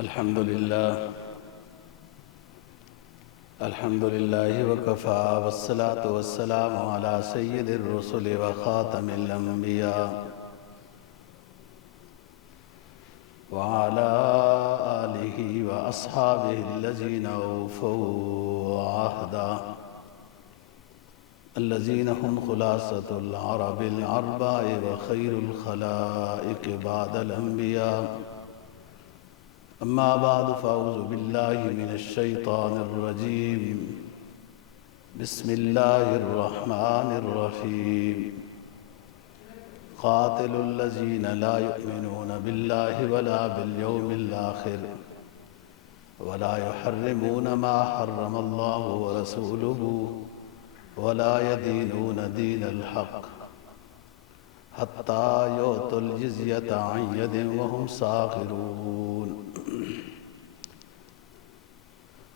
الحمد لله وكفى والصلاة والسلام على سيد الرسل وخاتم الأنبياء وعلى آله وأصحابه الذين أوفوا عهدا الذين هم خلاصة العرب العرباء وخير الخلائق بعد الأنبياء. أما بعد فأعوذ بالله من الشيطان الرجيم. بسم الله الرحمن الرحيم. قاتلوا الذين لا يؤمنون بالله ولا باليوم الآخر ولا يحرمون ما حرم الله ورسوله ولا يدينون دين الحق حتى يعطوا الجزية عن يد وهم صاغرون.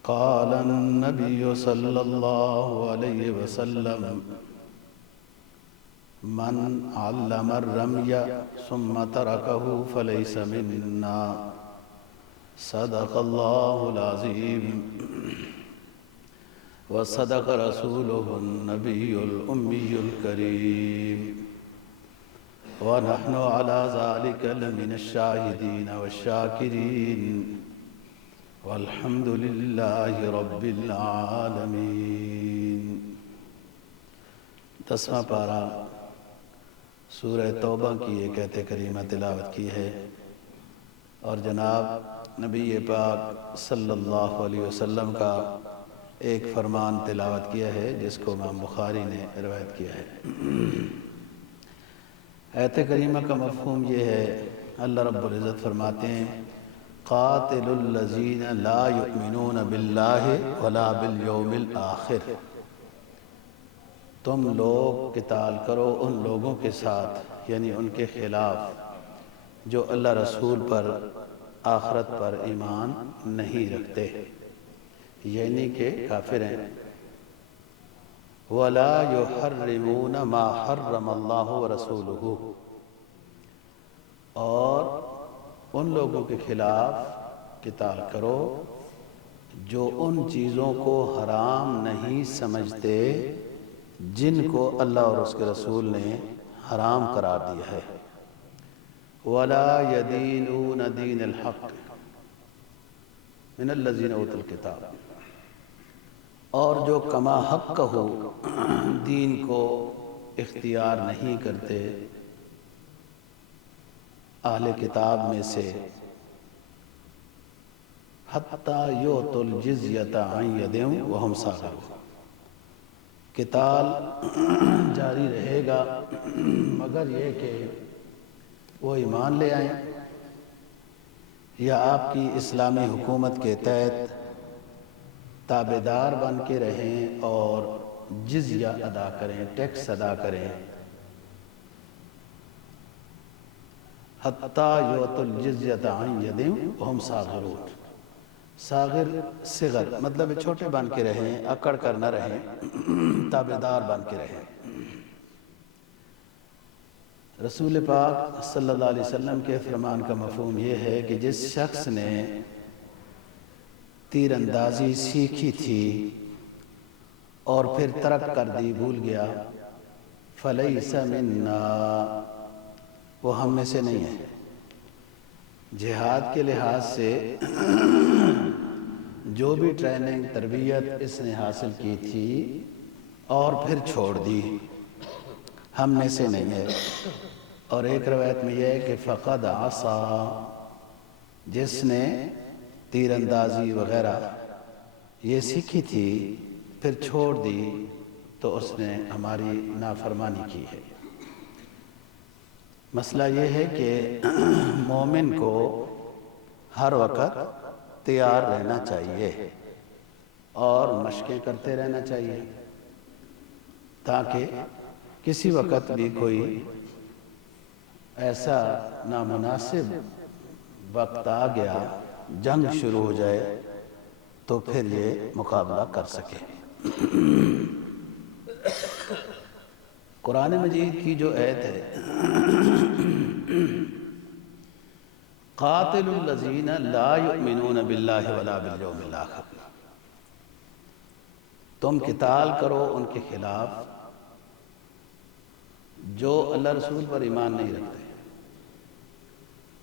قال النبي صلى الله عليه وسلم: من علم الرمي ثم تركه فليس منا. صدق الله العظيم وصدق رسوله النبي الأمي الكريم ونحن على ذلك لمن الشاهدين والشاكرين والحمد لله رب العالمين. 10واں پارہ سورہ توبہ کی ایک آیت کریمہ تلاوت کی ہے اور جناب نبی پاک صلی اللہ علیہ وسلم کا ایک فرمان تلاوت کیا ہے جس کو امام بخاری نے روایت کیا ہے. آیت کریمہ کا مفہوم یہ ہے، اللہ رب العزت فرماتے ہیں: قاتل الذین لا یؤمنون باللہ ولا بالیوم الآخر. تم لوگ قتال کرو ان لوگوں کے ساتھ، یعنی ان کے خلاف جو اللہ رسول پر آخرت پر ایمان نہیں رکھتے، یعنی کہ کافر ہیں. وَلَا يُحَرِّمُونَ مَا حَرَّمَ اللَّهُ وَرَسُولُهُ. اور ان لوگوں کے خلاف قتال کرو جو ان چیزوں کو حرام نہیں سمجھتے جن کو اللہ اور اس کے رسول نے حرام قرار دیا ہے. وَلَا يَدِينُونَ دِينَ الْحَقِّ مِنَ الَّذِينَ أُوتُوا الْكِتَابَ. اور جو کما حق ہو دین کو اختیار نہیں کرتے اہل کتاب میں سے، حتیٰ یؤتوا الجزیۃ عن ید وہم صاغرون. قتال جاری رہے گا مگر یہ کہ وہ ایمان لے آئیں یا آپ کی اسلامی حکومت کے تحت تابعدار بن کے رہیں اور جزیہ ادا کریں، ٹیکس ادا کریں. حتیٰ یؤتوا الجزیۃ عن ید وہم صاغرون. صاغر صغر مطلب چھوٹے بن کے رہیں، اکڑ کر نہ رہیں، تابعدار بن کے رہیں. رسول پاک صلی اللہ علیہ وسلم کے فرمان کا مفہوم یہ ہے کہ جس شخص نے تیر اندازی سیکھی تھی اور پھر ترک کر دی، بھول گیا، فَلَيْسَ مِنَّا، وہ ہم میں سے نہیں ہے. جہاد کے لحاظ سے جو بھی ٹریننگ تربیت اس نے حاصل کی تھی اور پھر چھوڑ دی، ہم میں سے نہیں ہے. اور ایک روایت میں یہ ہے کہ فقد عصا، جس نے تیر اندازی وغیرہ یہ سیکھی تھی پھر چھوڑ دی تو اس نے ہماری نافرمانی کی ہے. مسئلہ یہ ہے کہ مومن کو ہر وقت تیار رہنا چاہیے اور مشقیں کرتے رہنا چاہیے تاکہ کسی وقت بھی کوئی ایسا نامناسب وقت آ گیا، جنگ شروع ہو جائے تو پھر یہ مقابلہ کر سکے. قرآن مجید کی جو آیت ہے قاتل الذین لا یؤمنون باللہ ولا بالیوم الآخر، تم قتال کرو ان کے خلاف جو اللہ رسول پر ایمان نہیں رکھتے،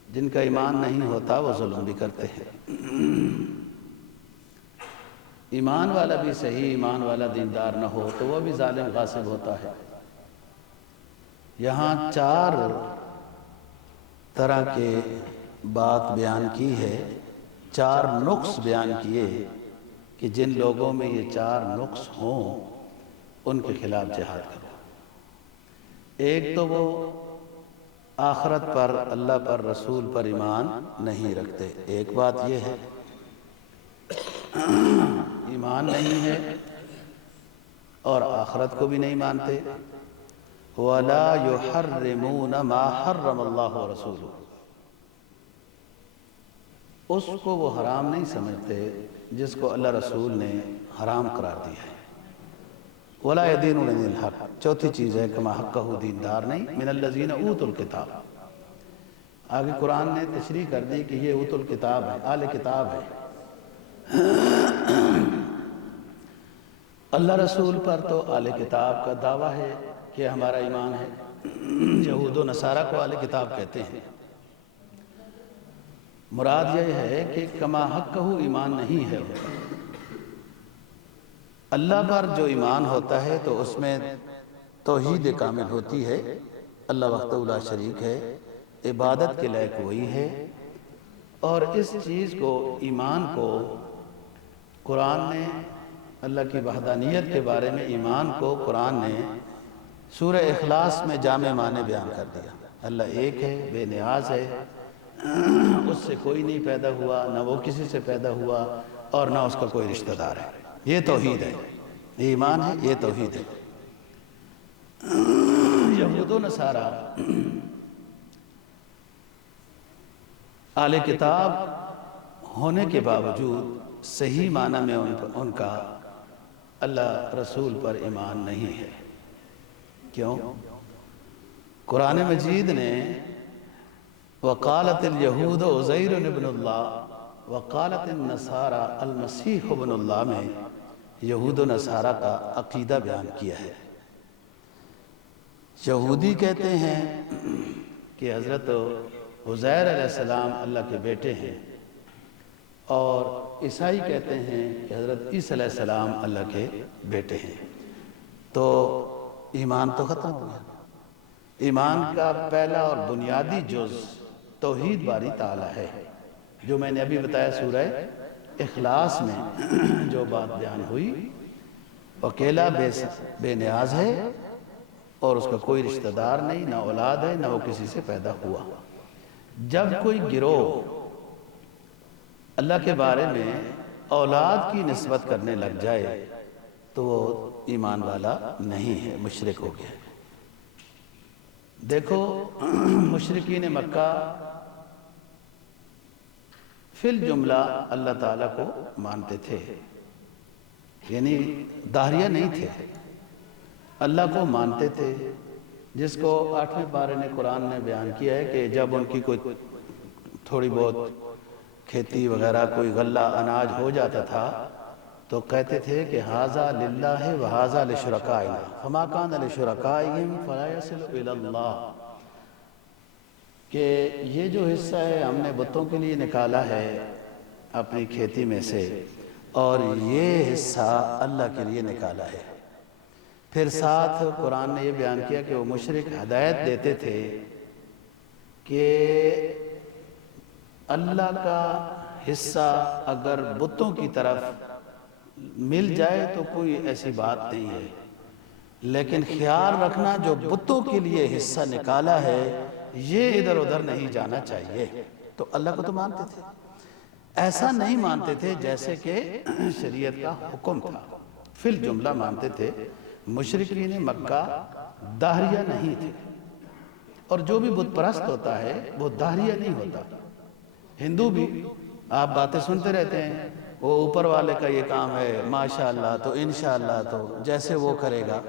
جن کا ایمان نہیں ہوتا وہ ظلم بھی کرتے ہیں۔ ایمان والا بھی صحیح ایمان والا دیندار نہ ہو تو وہ بھی ظالم غاصب ہوتا ہے۔ یہاں 4 طرح کے بات بیان کی ہے، 4 نقص بیان کیے کہ جن لوگوں میں یہ 4 نقص ہوں ان کے خلاف جہاد کرو۔ ایک تو وہ آخرت پر، اللہ پر، رسول پر ایمان نہیں رکھتے، ایک بات یہ ہے ایمان نہیں ہے اور آخرت کو بھی نہیں مانتے۔ وَلَا يُحَرِّمُونَ مَا حَرَّمَ اللَّهُ وَرَسُولُهُ، اس کو وہ حرام نہیں سمجھتے جس کو اللہ رسول نے حرام قرار دیا ہے۔ وَلَا يَدِينُونَ دِينَ الْحَقِّ، چوتھی چیز ہے کہ مَا حَقَّهُ، دیندار نہیں، مِنَ الَّذِينَ أُوتُوا الْكِتَابَ۔ آگے قرآن نے تشریح کر دی کہ یہ اوت الکتاب ہے، اہل کتاب ہے۔ اللہ رسول پر تو اہل کتاب کا دعویٰ ہے کہ ہمارا ایمان ہے، یہود و نصارہ کو اہل کتاب کہتے ہیں۔ مراد یہ ہے کہ کما حقہ ایمان نہیں ہے۔ اللہ پر جو ایمان ہوتا ہے تو اس میں توحید کامل ہوتی ہے، اللہ وحدہ لا شریک ہے، عبادت کے لائق وہی ہے، اور اس چیز کو، ایمان کو، قرآن نے اللہ کی وحدانیت کے بارے میں ایمان کو قرآن نے سورہ اخلاص میں جامع معنی بیان کر دیا۔ اللہ ایک ہے، بے نیاز ہے، اس سے کوئی نہیں پیدا ہوا، نہ وہ کسی سے پیدا ہوا اور نہ اس کا کوئی رشتہ دار ہے۔ یہ توحید ہے، یہ ایمان ہے، یہ توحید ہے۔ یہود و نصارہ اہل کتاب ہونے کے باوجود صحیح معنی میں ان کا اللہ رسول پر ایمان نہیں ہے۔ کیوں؟ قرآن مجید نے وقالت اليہود عزیر ابن اللہ وقالت النصارى المسیح ابن اللہ میں یہود و نصارہ کا عقیدہ بیان کیا ہے۔ یہودی کہتے ہیں کہ حضرت عزیر علیہ السلام اللہ کے بیٹے ہیں، اور عیسائی کہتے ہیں کہ حضرت عیسیٰ علیہ السلام اللہ کے بیٹے ہیں۔ تو ایمان تو ختم ہو گیا۔ ایمان کا پہلا اور بنیادی جز توحید باری تعالیٰ ہے، جو میں نے ابھی بتایا سورہ اخلاص میں جو بات بیان ہوئی، اکیلا بے نیاز ہے اور اس کا کوئی رشتہ دار نہیں، نہ اولاد ہے، نہ وہ کسی سے پیدا ہوا۔ جب کوئی گروہ اللہ کے بارے میں اولاد کی نسبت کرنے لگ جائے تو وہ ایمان والا نہیں ہے، مشرک ہو گیا۔ دیکھو مشرکین مکہ فی الجملہ اللہ تعالیٰ کو مانتے تھے، یعنی داہریہ نہیں تھے، اللہ کو مانتے تھے، جس کو 8ویں پارے نے قرآن نے بیان کیا ہے کہ جب ان کی کوئی تھوڑی بہت کھیتی وغیرہ کوئی غلہ اناج ہو جاتا تھا تو کہتے تھے کہ ھذا للہ وھذا لشرکائنا فما کان لشرکائہم فلا یصل الی اللہ، کہ یہ جو حصہ ہے ہم نے بتوں کے لیے نکالا ہے اپنی کھیتی میں سے، اور یہ حصہ اللہ کے لیے نکالا ہے۔ پھر ساتھ قرآن نے یہ بیان کیا کہ وہ مشرک ہدایت دیتے تھے کہ اللہ کا حصہ اگر بتوں کی طرف مل جائے تو کوئی ایسی بات نہیں ہے، لیکن خیال رکھنا جو بتوں کے لیے حصہ نکالا ہے یہ ادھر ادھر نہیں جانا چاہیے۔ تو اللہ کو تو مانتے تھے، ایسا نہیں مانتے تھے جیسے کہ شریعت کا حکم تھا، فی الجملہ مانتے تھے۔ مشرکین مکہ داہریہ نہیں تھے، اور جو بھی بت پرست ہوتا ہے وہ داہریہ نہیں ہوتا۔ ہندو بھی آپ باتیں سنتے رہتے ہیں، وہ اوپر والے کا یہ کام ہے، ماشاءاللہ تو انشاءاللہ تو جیسے وہ کرے گا۔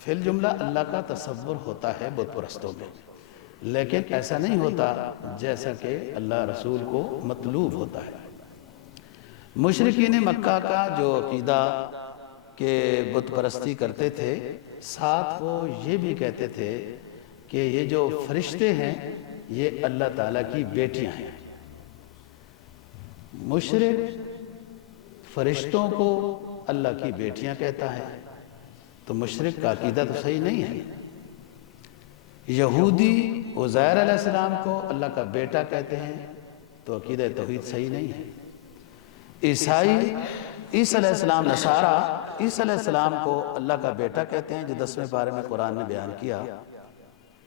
فی الجملہ اللہ کا تصور ہوتا ہے بت پرستوں میں، لیکن ایسا نہیں ہوتا جیسا کہ اللہ رسول کو مطلوب ہوتا ہے۔ مشرکین مکہ کا جو عقیدہ کہ بت پرستی کرتے تھے، ساتھ وہ یہ بھی کہتے تھے کہ یہ جو فرشتے ہیں یہ اللہ تعالیٰ کی بیٹیاں ہیں۔ مشرک فرشتوں کو اللہ کی بیٹیاں کہتا ہے تو مشرک کا عقیدہ تو صحیح نہیں ہے۔ یہودی عزیر علیہ السلام کو اللہ کا بیٹا کہتے ہیں تو عقیدہ توحید صحیح نہیں ہے۔ عیسائی عیسیٰ علیہ السلام، نصارہ عیسیٰ علیہ السلام کو اللہ کا بیٹا کہتے ہیں جو 10ویں پارے میں قرآن نے بیان کیا،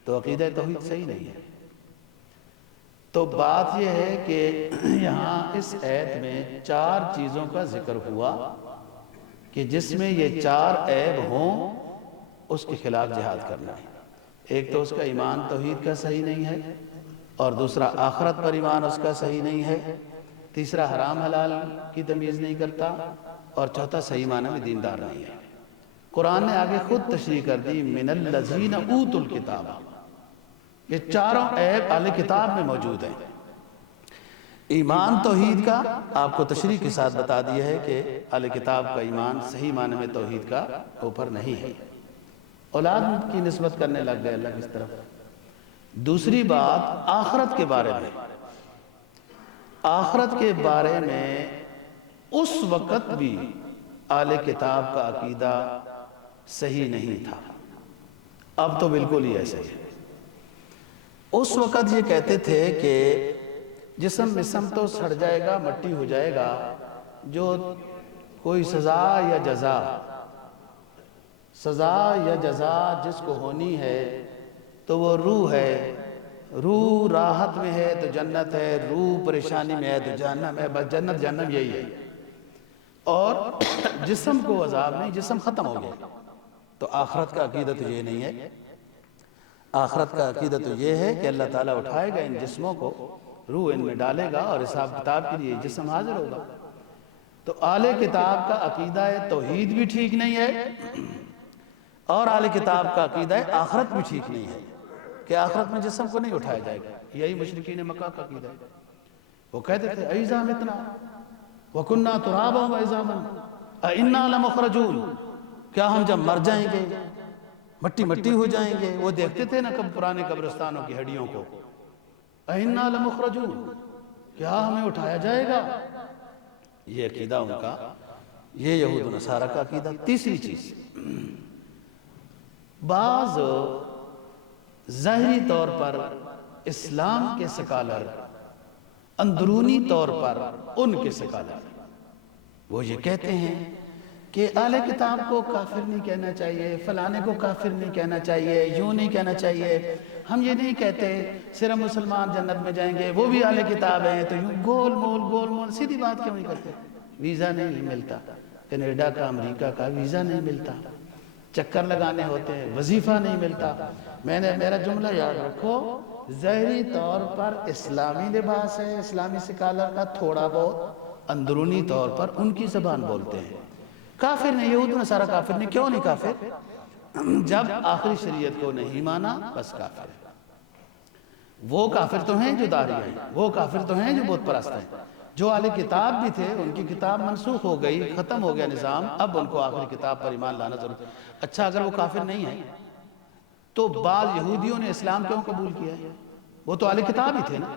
تو عقیدہ توحید صحیح نہیں ہے۔ تو بات یہ ہے کہ یہاں اس آیت میں 4 چیزوں کا ذکر ہوا کہ جس میں یہ 4 عیب ہوں اس کے خلاف جہاد کرنا ہے۔ ایک تو اس کا ایمان توحید کا صحیح نہیں ہے، اور دوسرا آخرت پر ایمان اس کا صحیح نہیں ہے، تیسرا حرام حلال کی تمیز نہیں کرتا، اور چوتھا صحیح معنی میں دیندار نہیں ہے۔ قرآن نے آگے خود تشریح کر دی، من الذین اوتوا الکتاب، یہ چاروں عیب اہل کتاب میں موجود ہیں۔ ایمان توحید کا آپ کو تشریح کے ساتھ بتا دیا ہے کہ اہل کتاب کا ایمان صحیح معنی میں توحید کا اوپر نہیں ہے، اولاد کی نسبت کرنے لگ گئے اللہ کی طرف۔ دوسری بات آخرت کے بارے میں، آخرت کے بارے میں اس وقت بھی اہل کتاب کا عقیدہ صحیح نہیں تھا، اب تو بالکل ہی ایسے ہے۔ اس وقت یہ کہتے تھے کہ جسم تو سڑ جائے گا، مٹی ہو جائے گا، جو کوئی سزا یا جزا جس کو ہونی ہے تو وہ روح ہے، روح راحت میں ہے تو جنت ہے، روح پریشانی میں ہے تو جہنم ہے، بس جنت جہنم یہی ہے، اور جسم کو عذاب نہیں، جسم ختم ہو گیا۔ تو آخرت کا عقیدہ تو یہ نہیں ہے، آخرت کا عقیدہ تو یہ ہے کہ اللہ تعالیٰ اٹھائے گا ان جسموں کو، روح ان میں ڈالے گا اور حساب کتاب کے لیے جسم حاضر ہوگا۔ تو اہل کتاب کا عقیدہ توحید بھی ٹھیک نہیں ہے، اور اہل کتاب کا عقیدہ آخرت بھی ٹھیک نہیں ہے کہ آخرت میں جسم کو نہیں اٹھایا جائے گا۔ یہی مشرکین مکہ کا عقیدہ ہے۔ وہ کہتے تھے اَإِذَا مِتْنَا وَكُنَّا تُرَابًا وَعِظَامًا أَإِنَّا لَمُخْرَجُونَ، کیا ہم جب مر جائیں گے، مٹی ہو جائیں گے؟ وہ دیکھتے تھے نا پرانے قبرستانوں کی ہڈیوں کو، أَإِنَّا لَمُخْرَجُونَ، کیا ہمیں اٹھایا جائے گا؟ یہ عقیدہ ان کا، یہ یہود و نصارہ کا عقیدہ۔ تیسری چیز، بعض ظاہری طور پر اسلام کے سکالر، اندرونی طور پر ان کے سکالر، وہ یہ کہتے ہیں کہ اہل کتاب کو کافر نہیں کہنا چاہیے، فلانے کو کافر نہیں کہنا چاہیے، یوں نہیں کہنا چاہیے، ہم یہ نہیں کہتے صرف مسلمان جنت میں جائیں گے، وہ بھی اہل کتاب ہیں، تو یوں گول مول سیدھی بات کیوں نہیں کرتے؟ ویزا نہیں ملتا، کینیڈا کا امریکہ کا ویزا نہیں ملتا، چکر لگانے ہوتے ہیں، وظیفہ نہیں ملتا۔ میرا جملہ یاد رکھو، ظاہری طور پر اسلامی لباس ہے اسلامی سکالر کا تھوڑا بہت، اندرونی طور پر ان کی زبان بولتے ہیں۔ کافر نہیں، یہود و نصارہ کافر نہیں، کیوں نہیں کافر؟ جب آخری شریعت کو نہیں مانا بس کافر ہے۔ وہ کافر تو ہیں جو داڑھی ہیں، وہ کافر تو ہیں جو بت پرست ہیں۔ جو اہل کتاب بھی تھے ان کی کتاب منسوخ ہو گئی، ختم ہو گیا نظام، اب ان کو آخری کتاب پر ایمان لانا ضرور۔ اچھا، اگر وہ کافر نہیں ہیں تو بعض یہودیوں نے اسلام کیوں قبول کیا ہے؟ وہ تو اہل کتاب ہی تھے نا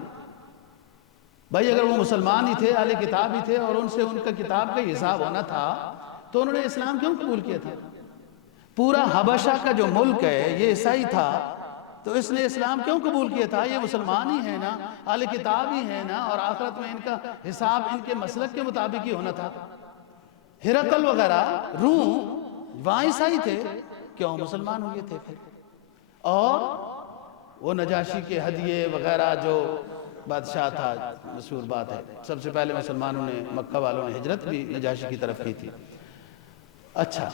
بھائی، اگر وہ مسلمان ہی تھے، اہل کتاب ہی تھے، اور ان سے ان کا کتاب کا حساب ہونا تھا تو انہوں نے اسلام کیوں قبول کیا تھا؟ پورا حبشہ کا جو ملک ہے یہ عیسائی تھا، تو اس نے اسلام کیوں قبول کیا تھا؟ یہ مسلمان ہی ہیں نا، اہل کتاب ہی ہیں نا، اور آخرت میں ان کا حساب ان کے مسلک کے مطابق ہی ہونا تھا۔ ہرقل وغیرہ روم وہاں عیسائی تھے، کیوں مسلمان ہوئے تھے پھر؟ اور وہ نجاشی کے ہدیے وغیرہ جو بادشاہ تھا، مشہور بات ہے، سب سے پہلے مسلمانوں نے، مکہ والوں نے ہجرت بھی نجاشی کی طرف کی تھی۔ اچھا،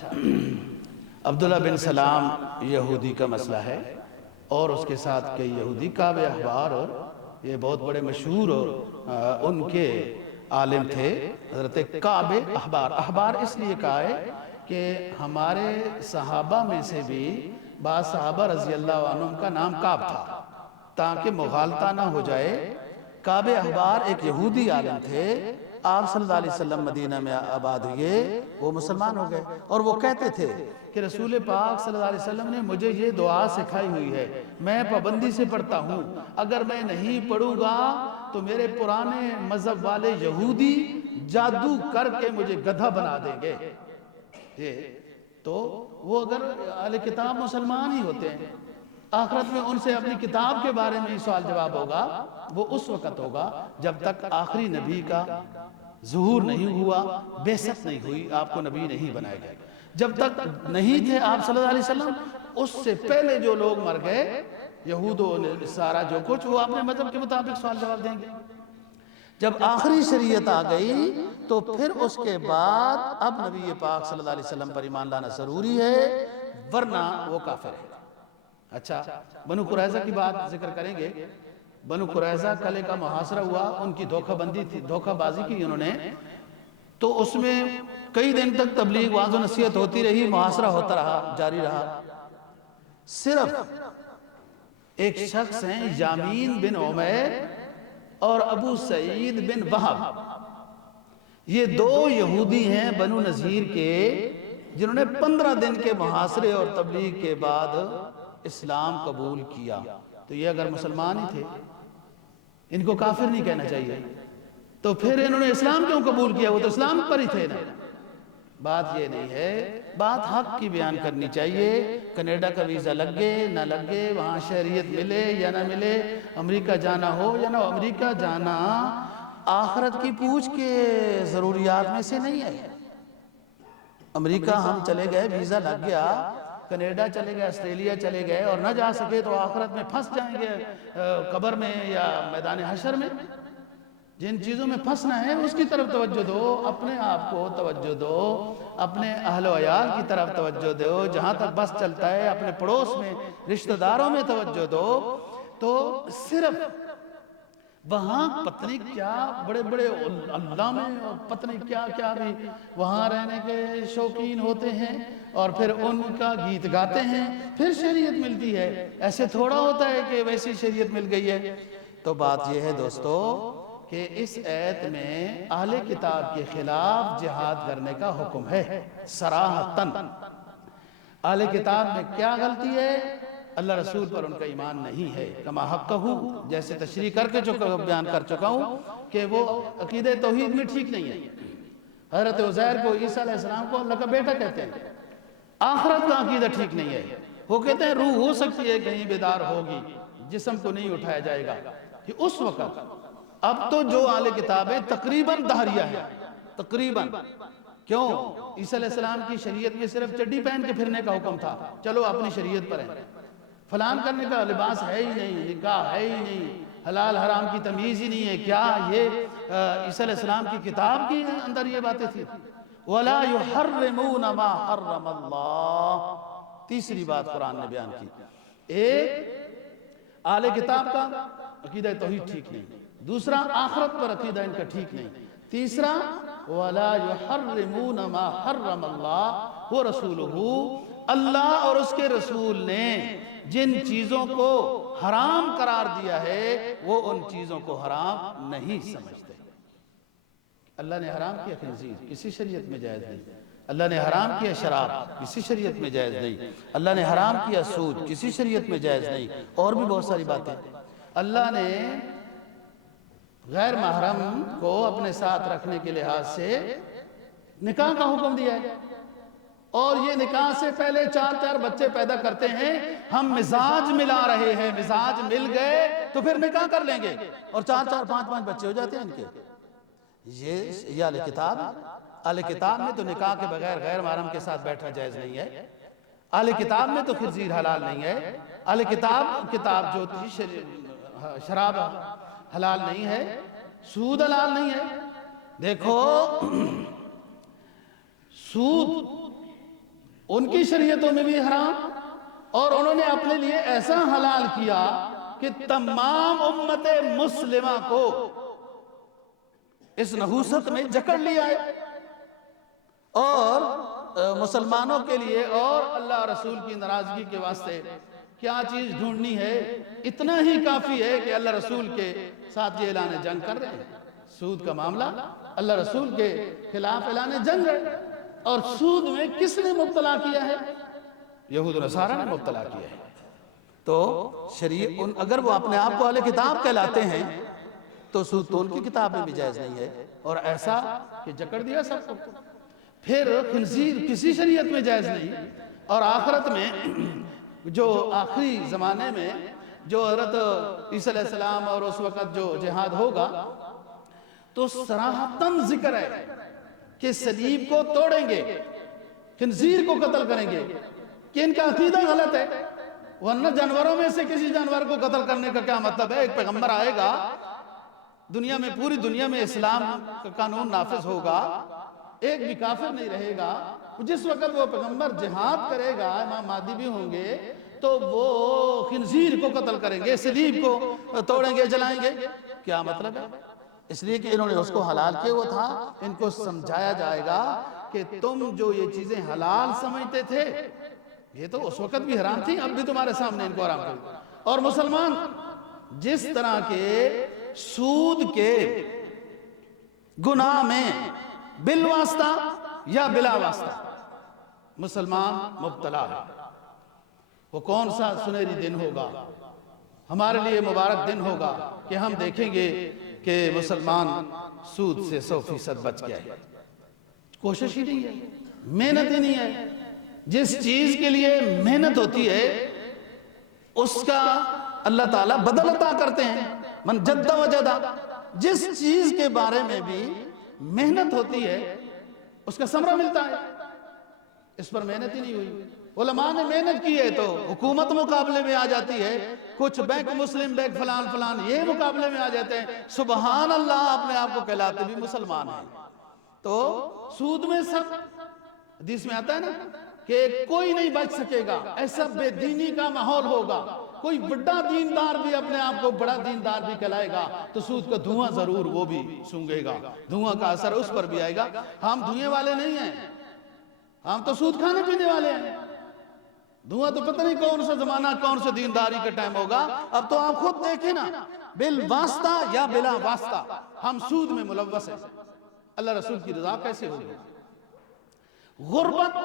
عبداللہ بن سلام یہودی کا مسئلہ ہے، اور اس کے ساتھ کئی یہودی کعب احبار، اور یہ بہت بڑے مشہور ان کے عالم تھے حضرت کعب احبار۔ احبار اس لیے کہا ہے کہ ہمارے صحابہ میں سے بھی بعض صحابہ رضی اللہ عنہم کا نام کعب تھا، تاکہ مغالطہ نہ ہو جائے۔ کعب احبار ایک یہودی عالم تھے، آپ صلی اللہ علیہ وسلم مدینہ میں آباد ہوئے، وہ مسلمان ہو گئے، اور وہ کہتے تھے کہ رسول پاک صلی اللہ علیہ وسلم نے مجھے یہ دعا سکھائی ہوئی ہے، میں پابندی سے پڑھتا ہوں، اگر میں نہیں پڑھوں گا تو میرے پرانے مذہب والے یہودی جادو کر کے مجھے گدھا بنا دیں گے۔ تو وہ اگر اہل کتاب مسلمان ہی ہوتے ہیں، آخرت میں ان سے اپنی کتاب کے بارے میں سوال جواب ہوگا، وہ اس وقت ہوگا جب تک آخری نبی کا ظہور نہیں ہوا، بعثت نہیں ہوئی، آپ کو نبی نہیں بنایا گیا۔ جب تک نہیں تھے آپ صلی اللہ علیہ وسلم، اس سے پہلے جو لوگ مر گئے، یہود و نصارہ جو کچھ، وہ اپنے مذہب کے مطابق سوال جواب دیں گے۔ جب آخری شریعت آ گئی تو پھر اس کے بعد اب نبی پاک صلی اللہ علیہ وسلم پر ایمان لانا ضروری ہے، ورنہ وہ کافر ہے۔ اچھا، بنو قریظہ کی بات ذکر کریں گے۔ بنو قریظہ قلعے کا محاصرہ ہوا، ان کی دھوکہ بندی تھی، دھوکہ بازی کی انہوں نے، تو اس میں کئی دن تک تبلیغ وعظ و نصیحت ہوتی رہی، محاصرہ ہوتا رہا، جاری رہا۔ صرف ایک شخص ہیں یامین بن عمیر اور ابو سعید بن وہب، یہ دو یہودی ہیں بنو نذیر کے، جنہوں نے 15 دن کے محاصرے اور تبلیغ کے بعد اسلام قبول کیا۔ تو یہ اگر مسلمان ہی تھے، ان کو کافر نہیں کہنا چاہیے، تو پھر انہوں نے اسلام کیوں قبول کیا؟ وہ تو اسلام پر ہی تھے نا۔ بات یہ نہیں ہے، بات حق کی بیان کرنی چاہیے۔ کینیڈا کا ویزا لگ گئے نہ لگ گئے، وہاں شہریت ملے یا نہ ملے، امریکہ جانا ہو یا نہ، امریکہ جانا آخرت کی پوچھ کے ضروریات میں سے نہیں ہے۔ امریکہ ہم چلے گئے، ویزا لگ گیا، کینیڈا چلے گئے، آسٹریلیا چلے گئے اور نہ جا سکے تو آخرت میں پھنس جائیں گے، قبر میں یا میدان حشر میں۔ جن چیزوں میں پھنسنا ہے اس کی طرف توجہ دو، اپنے آپ کو توجہ دو، اپنے اہل و عیال کی طرف توجہ دو، جہاں تک بس چلتا ہے اپنے پڑوس میں، رشتہ داروں میں توجہ دو۔ تو صرف وہاں پتنی کیا بڑے بڑے علامے اور پتنی کیا کیا بھی وہاں رہنے کے شوقین ہوتے ہیں، اور پھر ان کا گیت گاتے ہیں، پھر شریعت ملتی ہے۔ ایسے تھوڑا ہوتا ہے کہ ویسی شریعت مل گئی ہے۔ تو بات یہ ہے دوستو کہ اس آیت میں اہل کتاب کے خلاف جہاد کرنے کا حکم ہے صراحتاً۔ اہل کتاب میں کیا غلطی ہے؟ اللہ رسول پر ان کا ایمان نہیں ہے، کما حقہ، جیسے تشریح کر کے بیان کر چکا ہوں کہ وہ عقیدہ توحید میں ٹھیک نہیں ہے۔ حضرت عزیر کو، عیسیٰ علیہ السلام کو اللہ کا بیٹا کہتے ہیں۔ آخرت کا عقیدہ ٹھیک نہیں ہے، وہ کہتے ہیں روح ہو سکتی ہے کہیں بیدار ہوگی، جسم کو نہیں اٹھایا جائے گا کہ اس وقت۔ اب تو جو اہل کتاب ہے تقریباً دہریہ ہے، تقریباً۔ کیوں؟ عیسیٰ علیہ السلام کی شریعت میں صرف چڈی پہن کے پھرنے کا حکم تھا، چلو اپنی شریعت پر ہیں۔ فلان کرنے کا لباس ہے ہی نہیں، نکاح ہے ہی نہیں، حلال حرام کی تمیز ہی نہیں ہے۔ کیا یہ عیسیٰ علیہ السلام کی کتاب کے اندر یہ باتیں تھی؟ وَلَا يُحَرِّمُونَ مَا حَرَّمَ اللَّهُ۔ تیسری بات قرآن نے بیان کی، ایک اہل کتاب کا عقیدہ توحید ٹھیک نہیں، دوسرا آخرت پر عقیدہ ان کا ٹھیک نہیں، تیسرا وَلَا يُحَرِّمُونَ مَا حَرَّمَ اللَّهُ وَرَسُولُهُ، اللہ اور اس کے رسول نے جن چیزوں کو حرام قرار دیا ہے وہ ان چیزوں کو حرام نہیں سمجھتے۔ اللہ نے حرام کیا خنزیر، کسی شریعت میں جائز نہیں۔ اللہ نے حرام کیا شراب، کسی شریعت میں جائز نہیں۔ اللہ نے حرام کیا سود، کسی شریعت میں جائز نہیں۔ اور بھی بہت ساری باتیں۔ اللہ نے غیر محرم کو اپنے ساتھ رکھنے کے لحاظ سے نکاح کا حکم دیا ہے، اور یہ نکاح سے پہلے 4 بچے پیدا کرتے ہیں۔ ہم مزاج ملا رہے ہیں، مزاج مل گئے تو پھر نکاح کر لیں گے، اور 4 5 بچے ہو جاتے ہیں ان کے۔ یہ اہل کتاب، اہل کتاب میں تو نکاح کے بغیر غیر محرم کے ساتھ بیٹھنا جائز نہیں ہے۔ اہل کتاب میں تو خنزیر حلال نہیں ہے۔ اہل کتاب جو تھی شراب حلال نہیں ہے، سود حلال نہیں ہے۔ دیکھو سود ان کی شریعتوں میں بھی حرام، اور انہوں نے اپنے لیے ایسا حلال کیا کہ تمام امت مسلمہ کو اس نحوست میں جکڑ لیا ہے، اور مسلمانوں کے لیے اور اللہ رسول کی ناراضگی کے واسطے کیا چیز ڈھونڈنی ہے؟ اتنا ہی کافی ہے کہ اللہ رسول کے ساتھ یہ اعلان جنگ کر رہے ہیں۔ سود کا معاملہ اللہ رسول کے خلاف اعلان جنگ ہے، اور سود میں کس نے مبتلا کیا ہے؟ یہود و نصارہ نے مبتلا کیا ہے۔ تو اگر وہ اپنے آپ کو اہل کتاب کہلاتے ہیں تو سود تو ان کی کتاب میں بھی جائز نہیں ہے، اور ایسا کہ جکڑ دیا سب کو۔ پھر خنزیر کسی شریعت میں جائز نہیں، اور آخرت میں جو آخری زمانے میں جو حضرت عیسیٰ علیہ السلام اور اس وقت جو جہاد ہوگا تو صراحتاً ذکر ہے کہ صلیب کو توڑیں گے، خنزیر کو قتل کریں گے، کہ ان کا عقیدہ غلط ہے۔ ورنہ جانوروں میں سے کسی جانور کو قتل کرنے کا کیا مطلب ہے؟ ایک پیغمبر آئے گا دنیا میں، پوری دنیا میں اسلام کا قانون نافذ ہوگا، ایک بھی کافر نہیں رہے گا۔ جس وقت وہ پیغمبر جہاد کرے گا، امام مہدی بھی ہوں گے، تو وہ خنزیر کو قتل کریں گے، صلیب کو توڑیں گے، جلائیں گے۔ کیا مطلب ہے؟ اس لیے کہ انہوں نے اس کو حلال کیا ہوا تھا۔ ان کو سمجھایا جائے گا کہ تم جو یہ چیزیں حلال سمجھتے تھے، یہ تو اس وقت بھی حرام تھی، اب بھی تمہارے سامنے ان کو حرام کر۔ اور مسلمان جس طرح کے سود کے گناہ میں بالواسطہ یا بلا واسطہ مسلمان مبتلا ہے، وہ کون سا سنہری دن ہوگا، ہمارے لیے مبارک دن ہوگا کہ ہم دیکھیں گے کہ مسلمان سود سے 100% بچ گیا ہے۔ کوشش ہی نہیں ہے، محنت ہی نہیں ہے۔ جس چیز کے لیے محنت ہوتی ہے اس کا اللہ تعالیٰ بدل عطا کرتے ہیں۔ من جد وجدہ، جس چیز کے بارے میں بھی محنت ہوتی ہے اس کا ثمرہ ملتا ہے۔ اس پر محنت ہی نہیں ہوئی، علماء نے محنت کی ہے تو حکومت مقابلے میں آ جاتی ہے، کچھ بینک مسلم بینک فلان فلان یہ مقابلے میں آ جاتے ہیں۔ سبحان اللہ، اپنے آپ کو کہلاتے بھی مسلمان ہیں۔ تو سود میں سب، حدیث میں آتا ہے نا کہ کوئی نہیں بچ سکے گا، ایسا بے دینی کا ماحول ہوگا، کوئی بڑا دیندار بھی اپنے آپ کو بڑا دیندار بھی کہلائے گا تو سود کا دھواں ضرور وہ بھی سونگے گا، دھواں کا اثر اس پر بھی آئے گا۔ ہم دھوئیں والے نہیں ہیں، ہم تو سود کھانے پینے والے ہیں۔ دھواں تو پتہ نہیں کون سا زمانہ، کون سا دینداری کا ٹائم ہوگا۔ اب تو آپ خود دیکھیں نا، بالواسطہ یا بلا واسطہ ہم سود میں ملوث ہیں۔ اللہ رسول کی رضا کیسے ہوگی؟ غربت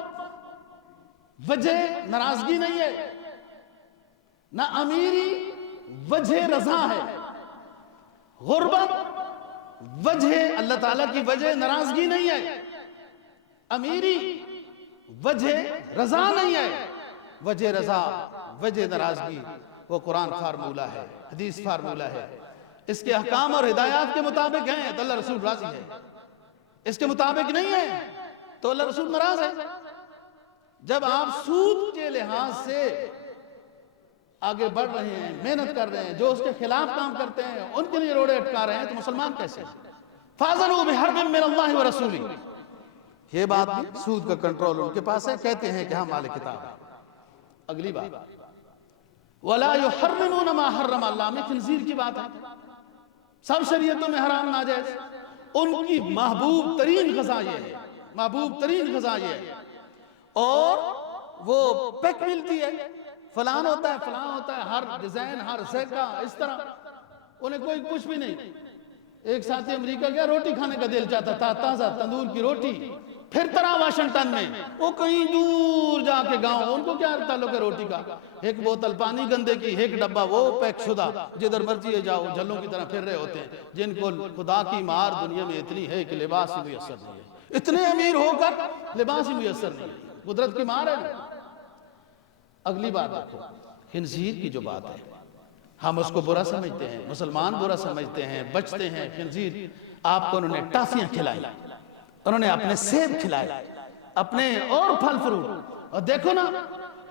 وجہ ناراضگی نہیں ہے، نہ امیری وجہ رضا ہے۔ غربت وجہ اللہ تعالیٰ کی وجہ ناراضگی نہیں ہے، امیری وجہ رضا نہیں ہے۔ وجہ رضا، وجہ ناراضگی وہ قرآن فارمولہ ہے، حدیث فارمولہ ہے، اس کے احکام اور ہدایات کے مطابق ہیں تو اللہ رسول راضی ہے، اس کے مطابق نہیں ہے تو اللہ رسول ناراض ہے۔ جب آپ سود کے لحاظ سے آگے بڑھ رہے ہیں، محنت کر رہے ہیں، جو اس کے خلاف کام کرتے ہیں ان کے لیے روڑے اٹکا رہے ہیں، تو مسلمان کیسے ہیں؟ فَاذَنُوا بِحَرْبٍ مِّنَ اللَّهِ وَرَسُولِهِ، یہ بات بھی سود کا کنٹرول ان کے پاس ہے، کہتے ہیں کہ ہم اہل کتاب ہیں۔ اگلی بات وَلَا يُحَرِّمُونَ مَا حَرَّمَ اللَّهُ، میں خنزیر کی بات ہے، سب شریعتوں میں حرام ناجائز، ان کی محبوب ترین غذا یہ ہے، محبوب ترین غذا یہ ہے، اور وہ پیک ملتی ہے، فلان ہوتا ہے فلان ہوتا ہے، ہر ڈیزائن ہر ذائقہ اس طرح، انہیں کوئی کچھ بھی نہیں۔ ایک ساتھی امریکہ گیا، روٹی کھانے کا دل چاہتا تھا، تازہ تندور کی روٹی، پھر طرح واشنگٹن میں، وہ کہیں دور جا کے گاؤں، ان کو کیا تعلق ہے روٹی کا، ایک بوتل پانی گندے کی، ایک ڈبہ وہ پیک شدہ، جدھر مرضی جاؤ جھلوں کی طرح پھر رہے ہوتے ہیں، جن کو خدا کی مار دنیا میں اتنی ہے کہ لباس ہی میسر نہیں ہے، اتنے امیر ہو کر لباس ہی میسر نہیں ہے، قدرت کی مار ہے۔ اگلی بات دیکھو، خنزیر کی جو بات ہے، ہم اس کو برا سمجھتے ہیں، مسلمان برا سمجھتے ہیں، بچتے ہیں۔ خنزیر آپ کو انہوں نے ٹافیاں کھلائی، انہوں نے اپنے سیب کھلائے، اپنے اور پھل فروٹ، اور دیکھو نا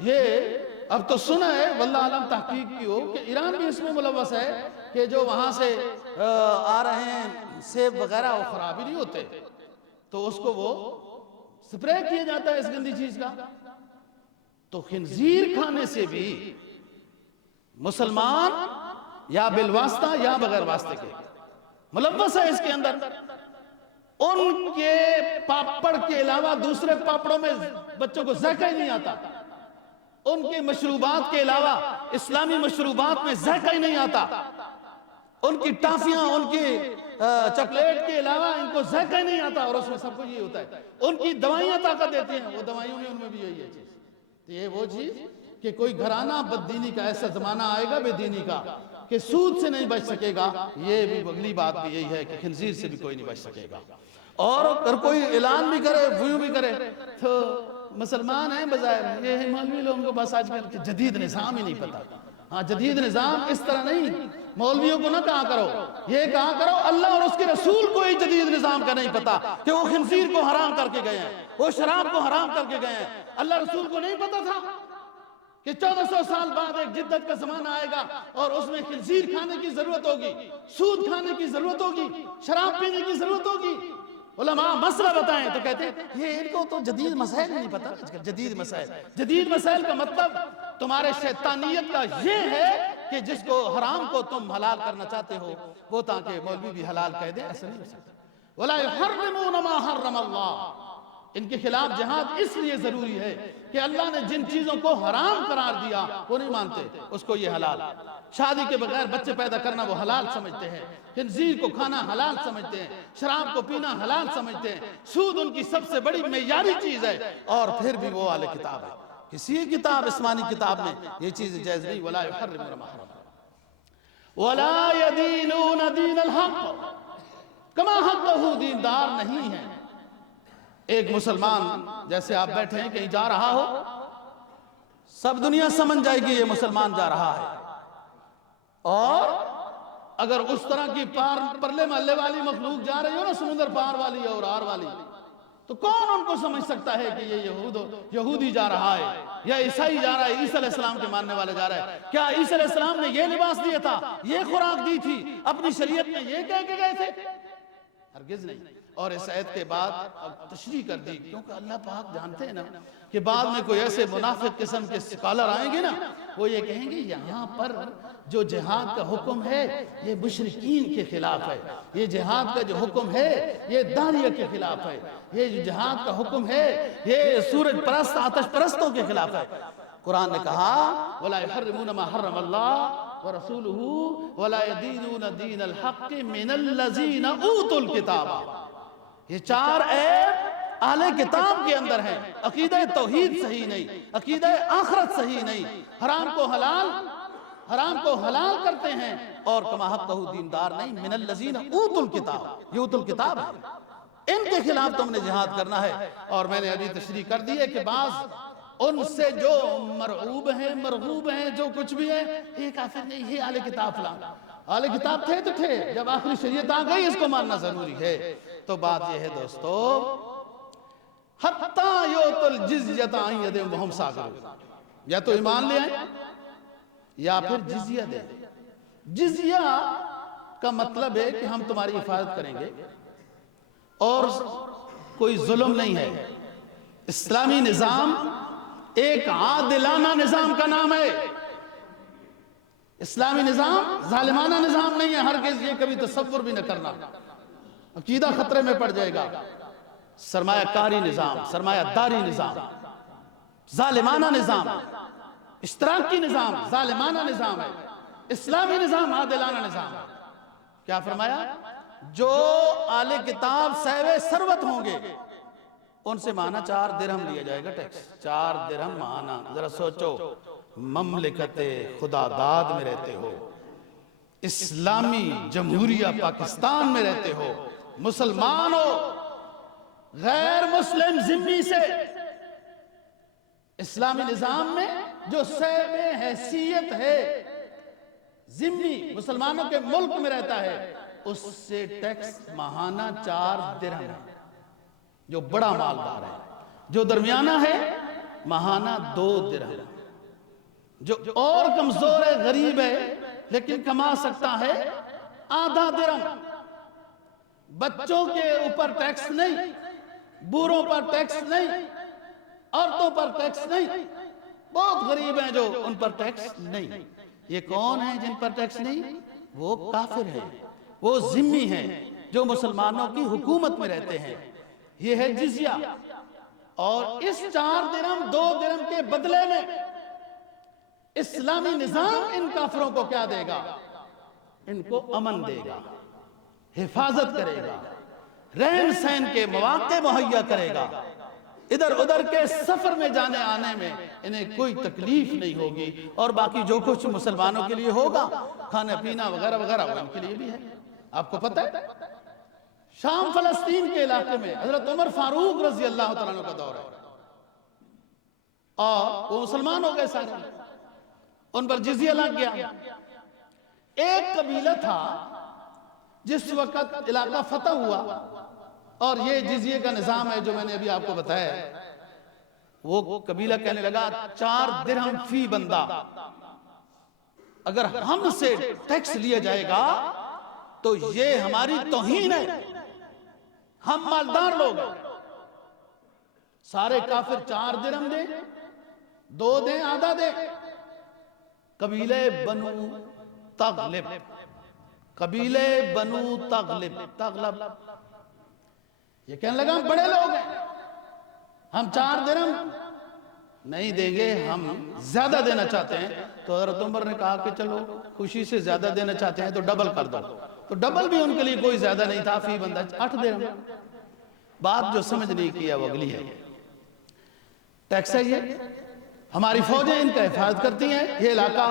یہ اب تو سنا ہے واللہ عالم تحقیق کی ہو کہ ایران بھی اس میں ملوث ہے کہ جو وہاں سے آ رہے ہیں سیب وغیرہ وہ خراب ہی نہیں ہوتے، تو اس کو وہ سپرے کیا جاتا ہے اس گندی چیز کا۔ تو خنزیر کھانے سے بھی مسلمان یا بالواسطہ یا بغیر واسطے کے ملوث ہے اس کے اندر۔ ان کے پاپڑ کے علاوہ دوسرے پاپڑوں میں بچوں کو ذائقہ ہی نہیں آتا، ان کے مشروبات کے علاوہ اسلامی مشروبات میں ذائقہ ہی نہیں آتا، ان کی ٹافیاں، ان کی چاکلیٹ کے علاوہ ان کو ذائقہ ہی نہیں آتا، اور اس میں سب کچھ یہ ہوتا ہے۔ ان کی دوائیاں طاقت دیتی ہیں، وہ دوائیوں میں ان میں بھی یہی ہے چیز۔ تو یہ وہ چیز کہ کوئی گھرانہ بددینی کا ایسا زمانہ آئے گا بے دینی کا کہ سود سے نہیں بچ سکے گا۔ یہ بھی اگلی بات بھی یہی ہے کہ خنزیر سے بھی کوئی نہیں بچ سکے گا۔ اور اگر کوئی اعلان بھی کرے، ویو بھی کرے، تو مسلمان ہیں بظاہر، یہ مولوی لوگوں کو بس آج کل جدید نظام ہی نہیں پتا۔ ہاں جدید نظام اس طرح نہیں، مولویوں کو نہ کہا کرو، یہ کہا کرو اللہ اور اس کے رسول کو ہی جدید نظام کا نہیں پتا کہ وہ خنزیر کو حرام کر کے گئے ہیں، وہ شراب کو حرام کر کے گئے ہیں۔ اللہ رسول کو نہیں پتا تھا کہ 1400 سال بعد ایک جدت کا زمانہ آئے گا اور اس میں خنزیر کھانے کی ضرورت ہوگی، سود کھانے کی ضرورت ہوگی، شراب پینے کی ضرورت ہوگی۔ علماء مسئلہ بتائیں تو کہتے ہیں یہ ان کو تو جدید مسائل نہیں پتا۔ جدید مسائل، جدید مسائل کا مطلب تمہارے شیطانیت کا یہ ہے کہ جس کو حرام کو تم حلال کرنا چاہتے ہو وہ تاکہ مولوی بھی حلال کہہ دے، ایسا نہیں ہو سکتا۔ وَلَا يُحَرِّمُونَ مَا حَرَّمَ اللَّهُ۔ ان کے خلاف جہاد اس لیے ضروری ہے کہ اللہ نے جن چیزوں کو حرام قرار دیا وہ نہیں مانتے، اس کو یہ حلال۔ شادی کے بغیر بچے پیدا کرنا وہ حلال سمجھتے ہیں، خنزیر کو کھانا حلال سمجھتے ہیں، شراب کو پینا حلال سمجھتے ہیں، سود ان کی سب سے بڑی معیاری چیز ہے، اور پھر بھی وہ اہل کتاب ہے۔ کسی کتاب آسمانی کتاب میں یہ چیز جائز نہیں۔ وَلَا يُحَرِّمُونَ مَا حَرَّمَ اللَّهُ وَلَا يَدِينُونَ دِينَ الْحَقِّ، کما حقہ دیندار نہیں ہے۔ ایک مسلمان جیسے آپ بیٹھے ہیں کہیں جا رہا ہو، سب دنیا سمجھ جائے گی یہ مسلمان جا رہا ہے، اور اگر اس طرح کی پرلے محلے والی مخلوق جا رہی ہو نا، سمندر پار والی اور آر والی، تو کون ان کو سمجھ سکتا ہے کہ یہ یہودی جا رہا ہے یا عیسائی جا رہا ہے، عیسیٰ علیہ السلام کے ماننے والے جا رہا ہے؟ کیا عیسیٰ علیہ السلام نے یہ لباس دیا تھا، یہ خوراک دی تھی، اپنی شریعت میں یہ کہہ کے گئے تھے؟ ہرگز نہیں۔ اور اس آیت کے بعد اب تشریح کر دی، کیونکہ اللہ پاک جانتے ہیں نا کہ بعد میں کوئی ایسے منافق قسم کے سکالر آئیں گے نا، وہ یہ کہیں گے یہاں پر جو جہاد کا حکم ہے یہ مشرکین کے خلاف ہے، یہ جہاد کا جو حکم ہے یہ داعیہ کے خلاف ہے، یہ جو جہاد کا حکم ہے یہ سورج پرست آتش پرستوں کے خلاف ہے۔ قرآن نے کہا وَلَا يُحَرِّمُونَ مَا حَرَّمَ اللَّهُ وَرَسُولُهُ وَلَا يَدِينُونَ دِينَ الْحَقِّ مِنَ الَّذِينَ أُوتُوا الْكِتَابَ۔ یہ چار عیب اہل کتاب کے اندر ہیں۔ عقیدہ توحید صحیح نہیں، عقیدہ آخرت صحیح نہیں، حرام کو حلال کرتے ہیں، اور کما حقہ دیندار نہیں۔ من الذین اوتوا الکتاب، یہ اوتوا الکتاب ہے، ان کے خلاف تم نے جہاد کرنا ہے۔ اور میں نے ابھی تشریح کر دی ہے کہ بعض ان سے جو مرعوب ہیں، مرغوب ہیں، جو کچھ بھی ہے، یہ کافر نہیں، یہ اہل کتاب فلان۔ اہل کتاب تھے تو تھے، جب آخری شریعت آ گئی اس کو ماننا ضروری ہے۔ تو بات یہ ہے دوستو، حتی یؤتوا الجزیۃ عن ید وہم صاغرون، یا تو ایمان لے آئیں یا پھر جزیہ دیں۔ جزیہ کا مطلب ہے کہ ہم تمہاری حفاظت کریں گے، اور کوئی ظلم نہیں ہے۔ اسلامی نظام ایک عادلانہ نظام کا نام ہے۔ اسلامی نظام ظالمانہ نظام نہیں ہے، ہرگز یہ کبھی تصور بھی نہ کرنا، عقیدہ خطرے میں پڑ جائے گا۔ سرمایہ کاری نظام، سرمایہ داری نظام ظالمانہ نظام، اشتراکی نظام ظالمانہ نظام ہے، اسلامی نظام عادلانہ نظام ہے۔ کیا فرمایا؟ جو اہل کتاب صاحب ثروت ہوں گے ان سے ماہانہ 4 درہم لیا جائے گا ٹیکس، 4 درہم ماہانہ۔ ذرا سوچو، مملکت خدا داد میں رہتے ہو، اسلامی جمہوریہ پاکستان میں رہتے ہو، مسلمان ہو، غیر مسلم ذمہ سے اسلامی نظام میں جو صاحب حیثیت ہے، ذمہ مسلمانوں کے ملک میں رہتا ہے، اس سے ٹیکس ماہانہ 4 درہم ہے۔ جو بڑا مالدار ہے، جو درمیانہ ہے ماہانہ 2 درہم، جو اور کمزور ہے، غریب ہے لیکن کما سکتا ہے آدھا درہم۔ بچوں کے اوپر ٹیکس نہیں، بوڑھوں پر ٹیکس نہیں، عورتوں پر ٹیکس نہیں، بہت غریب ہیں جو ان پر ٹیکس نہیں۔ یہ کون ہیں جن پر ٹیکس نہیں؟ وہ کافر ہیں، وہ ذمہ ہیں جو مسلمانوں کی حکومت میں رہتے ہیں۔ یہ ہے جزیہ، اور اس 4 درہم 2 درہم کے بدلے میں اسلامی نظام ان کافروں کو کیا دے گا؟ ان کو امن دے گا، حفاظت کرے گا، رہن سہن کے مواقع مہیا کرے گا، ادھر ادھر کے سفر میں جانے آنے میں انہیں کوئی تکلیف نہیں ہوگی، اور باقی جو کچھ مسلمانوں کے لیے ہوگا کھانا پینا وغیرہ وغیرہ وہ ان کے لیے بھی ہے۔ آپ کو پتہ ہے شام فلسطین کے علاقے میں حضرت عمر فاروق رضی اللہ تعالیٰ عنہ کا دور ہے، اور وہ مسلمان ہو گئے سارے، ان پر جزیہ لگ گیا۔ ایک قبیلہ تھا جس وقت علاقہ فتح ہوا، اور یہ جزیے کا نظام ہے جو میں نے ابھی آپ کو بتایا ہے، وہ قبیلہ کہنے لگا 4 درہم فی بندہ اگر ہم سے ٹیکس لیا جائے گا تو یہ ہماری توہین ہے، ہم مالدار لوگ ہیں۔ سارے کافر 4 درہم دیں، 2 دیں، آدھا دیں۔ قبیلہ بنو تغلب، قبیلہ بنو تغلب یہ کہنے لگا ہم بڑے لوگ ہیں، ہم 4 درہم نہیں دیں گے، ہم زیادہ دینا چاہتے ہیں۔ تو حضرت عمر نے کہا کہ چلو خوشی سے زیادہ دینا چاہتے ہیں تو ڈبل کر دو، تو ڈبل بھی ان کے لیے کوئی زیادہ نہیں تھا، فی بندہ 8 درہم۔ بات جو سمجھ نہیں کیا وہ اگلی ہے، ٹیکس ہے یہ، ہماری فوجیں ان کا حفاظت کرتی ہیں، یہ علاقہ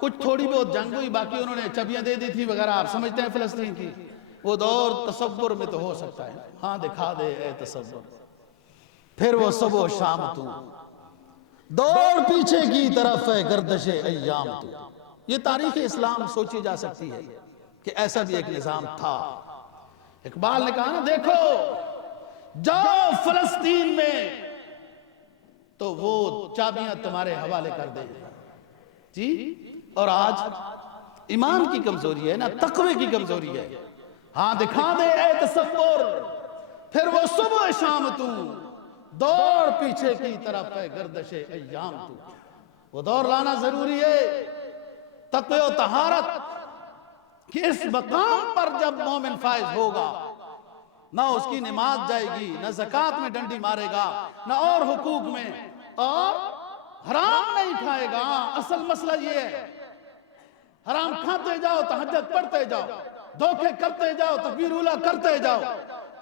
کچھ تھوڑی بہت جنگ ہوئی، باقی انہوں نے چبیاں دے دی تھی وغیرہ، آپ سمجھتے ہیں فلسطین کی، وہ دور تصور میں تو ہو سکتا ہے، ہاں دکھا دے اے تصور۔ پھر وہ صبح و شام تو دوڑ پیچھے کی طرف ہے گردش ایام تو، یہ تاریخ اسلام سوچی جا سکتی ہے کہ ایسا بھی ایک نظام تھا۔ اقبال نے کہا نا دیکھو جاؤ فلسطین میں تو وہ چابیاں تمہارے حوالے کر دیں جی۔ اور آج ایمان کی کمزوری ہے نا، تقوی کی کمزوری ہے، ہاں دکھا دے اے تصور، پھر وہ صبح شام تو دوڑ پیچھے کی طرف ہے گردش ایام تو۔ وہ دور لانا ضروری ہے، تقوی و طہارت کہ اس مقام پر جب مومن فائز ہوگا نہ اس کی نماز جائے گی، نہ زکوٰۃ میں ڈنڈی مارے گا، نہ اور حقوق میں، اور حرام نہیں کھائے گا۔ اصل مسئلہ یہ ہے، حرام کھاتے جاؤ تہجد پڑھتے جاؤ، دھوکے کرتے جاؤ، تکبیر اولیٰ کرتے جاؤ،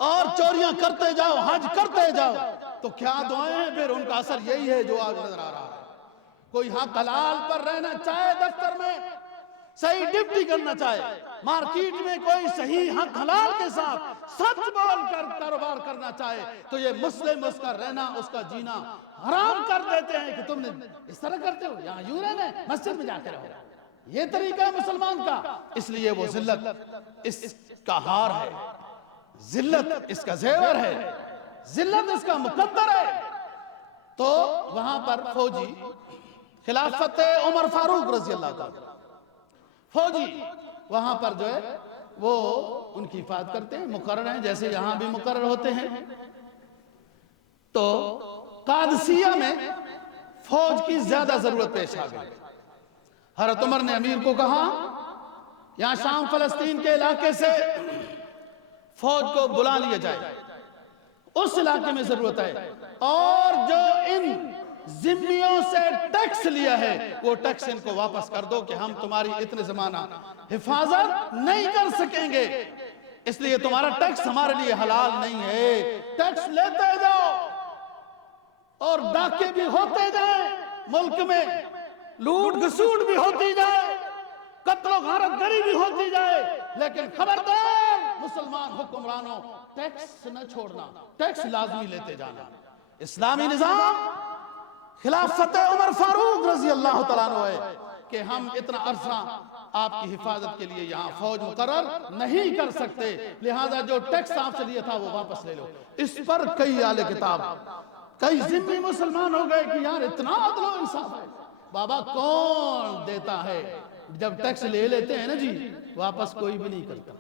اور چوریاں کرتے جاؤ، حج کرتے جاؤ، تو کیا دعائیں ہیں؟ پھر ان کا اثر یہی ہے جو آج نظر آ رہا ہے۔ کوئی حق حلال پر رہنا چاہے، دفتر میں صحیح ڈپٹی کرنا چاہے، مارکیٹ میں کوئی صحیح حق حلال کے ساتھ سچ بول کر کاروبار کرنا چاہے، تو یہ مسلم اس کا رہنا، اس کا جینا حرام کر دیتے ہیں کہ تم نے اس طرح کرتے ہو، یہاں یوں رہنا ہے، مسجد میں جا کے رہو۔ یہ طریقہ ہے مسلمان کا، اس لیے وہ ذلت اس کا ہار ہے، ذلت اس کا زیور ہے، ذلت اس کا مقدر ہے۔ تو وہاں پر فوجی خلافت عمر فاروق رضی اللہ تعالیٰ، فوجی وہاں پر جو ہے وہ ان کی حفاظت کرتے ہیں، مقرر ہیں جیسے یہاں بھی مقرر ہوتے ہیں۔ تو قادسیہ میں فوج کی زیادہ ضرورت پیش آ گئی، حضرت عمر نے امیر کو کہا یہاں شام فلسطین کے علاقے سے فوج کو بلا لیا جائے، اس علاقے میں ضرورت ہے، اور جو ان ذمیوں سے ٹیکس لیا ہے وہ ٹیکس ان کو واپس کر دو کہ ہم تمہاری اتنے زمانہ حفاظت نہیں کر سکیں گے، اس لیے تمہارا ٹیکس ہمارے لیے حلال نہیں ہے۔ ٹیکس لیتے جاؤ اور ڈاکے بھی ہوتے جائیں، ملک میں لوٹ گھسوٹ بھی ہوتی جائے، قتل و غارت گری بھی ہوتی جائے، لیکن خبردار مسلمان حکمرانوں ٹیکس نہ چھوڑنا، ٹیکس لازمی لیتے جانا۔ اسلامی نظام خلافت عمر فاروق رضی اللہ تعالیٰ عنہ ہے کہ ہم اتنا عرصہ آپ کی حفاظت کے لیے یہاں فوج مقرر نہیں کر سکتے، لہذا جو ٹیکس آپ سے لیا تھا وہ واپس لے لو۔ اس پر کئی اہل کتاب، کئی ذمی مسلمان ہو گئے کہ یار اتنا عدل و انصاف ہے، بابا کون دیتا ہے؟ جب ٹیکس لے لیتے ہیں نا جی واپس کوئی بھی نہیں کرتا۔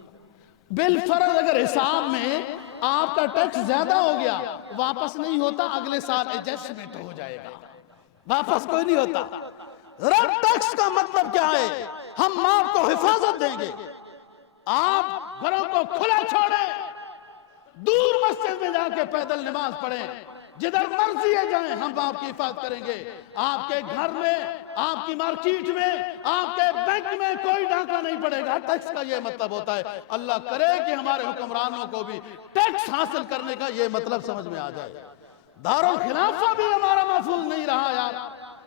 بالفرض اگر حساب میں آپ کا ٹیکس زیادہ ہو گیا واپس نہیں ہوتا، اگلے سال ایڈجسٹمنٹ ہو جائے گا، واپس کوئی نہیں ہوتا۔ رد ٹیکس کا مطلب کیا ہے؟ ہم آپ کو حفاظت دیں گے، آپ گھروں کو کھلا چھوڑیں، دور مسجد میں جا کے پیدل نماز پڑھیں، جدھر مرضی ہے جائیں، ہم آپ کی حفاظت کریں گے۔ آپ کے گھر میں آپ کی مارکیٹ میں، آپ کے بینک میں کوئی ڈاکہ نہیں پڑے گا۔ ٹیکس کا یہ مطلب ہوتا ہے۔ اللہ کرے کہ ہمارے حکمرانوں کو بھی ٹیکس حاصل کرنے کا یہ مطلب سمجھ میں آ جائے۔ دارالخلافہ بھی ہمارا محفوظ نہیں رہا یار،